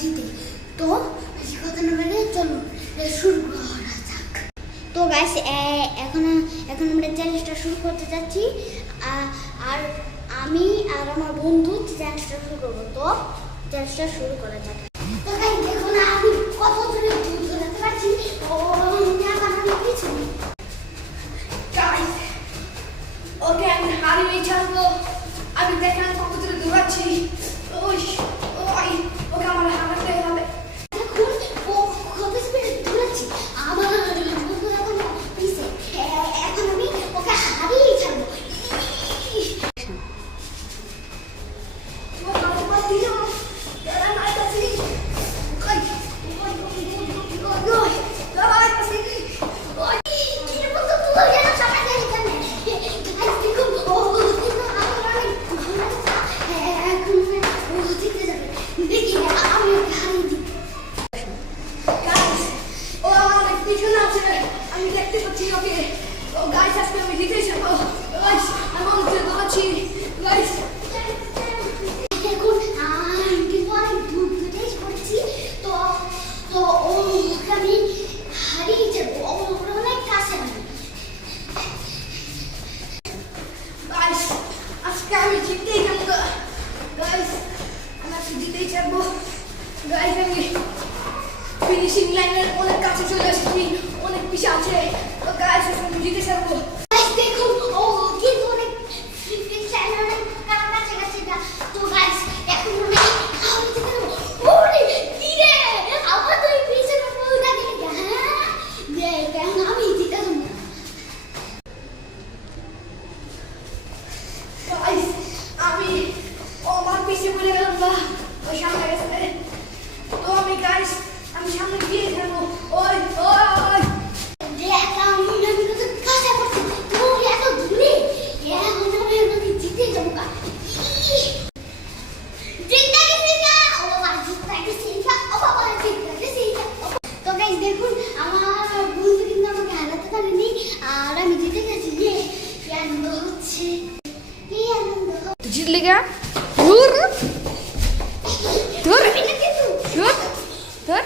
জিতে। তো বেশি কথা না বলে চলো শুরু করা যাক। তো গাইস এখন আমরা চ্যালেঞ্জটা শুরু করতে যাচ্ছি। আর আমি আর আমার বন্ধু চ্যালেঞ্জটা শুরু করবো। তো চ্যালেঞ্জটা শুরু করা যাক। তো গাইস দেখো না আমি কত দূরে দুধ ধরাতে পারছি। ও আমি কিছু গাইস ওকে আমি হারিয়ে ছাড়বো। আমি দেখেন কত দূরে দৌড়াচ্ছি। ওই ওই ওকে আমার হারাতে হবে। দেখুন ও কত স্পিডে দৌড়াচ্ছে। আমার বন্ধু এখন পিছে। এখন আমি ওকে হারিয়ে ছাড়বো। আমি দেখতে পাচ্ছি ওকে। ও গাইস আজকে আমি জিতে যাবো। গাইস আমি অনেক দূরে দৌড়াচ্ছি। গাইস দেখুন কিন্তু অনেক দূর দূরে পড়ছি। তো তো ওকে আমি হারিয়ে যাবো। ওর অনেক কাছে আমি। গাইস আজকে আমি জিতেই যাবো। গাইস আমি আজকে জিতেই যাবো। গাইস আমি ফিনিশিং লাইনের অনেক কাছে চলে আসছি। অনেক পিছে আছে। তো গাইস আমি জিতে যাবো। গাইস দেখুন ও কিন্তু অনেক ফিনিশিং অনেক কাছাকাছি না। তো গাইস এখন আমি হারিয়ে যাবো। ওরে কি রে আবার তুই পিছে পড়ে গেলি। হ্যাঁ দেখ এখন আমি জিতে যাবো। গাইস আমি আমার পিছে পড়ে গেলাম না। ওই সামনে গেছে। তো আমি গাইস আমি সামনে গিয়ে যাবো। ওই ওই ওই দেখ আমি কত কাছে পড়ছি। তুই এত দূরে এখন আমি জিতে যাবো। জিতে গেছি না। ও বাবা জিতে গেছি না। ও বাবা জিতে গেছি না। তো গাইস দেখুন আমার বন্ধু কিন্তু আমাকে হারাতে পারেনি। আর আমি জিতে গেছি। কি আনন্দ হচ্ছে। কি আনন্দ হচ্ছে। জিতলে গা ধুর ধুর কিন্তু ধুর ধুর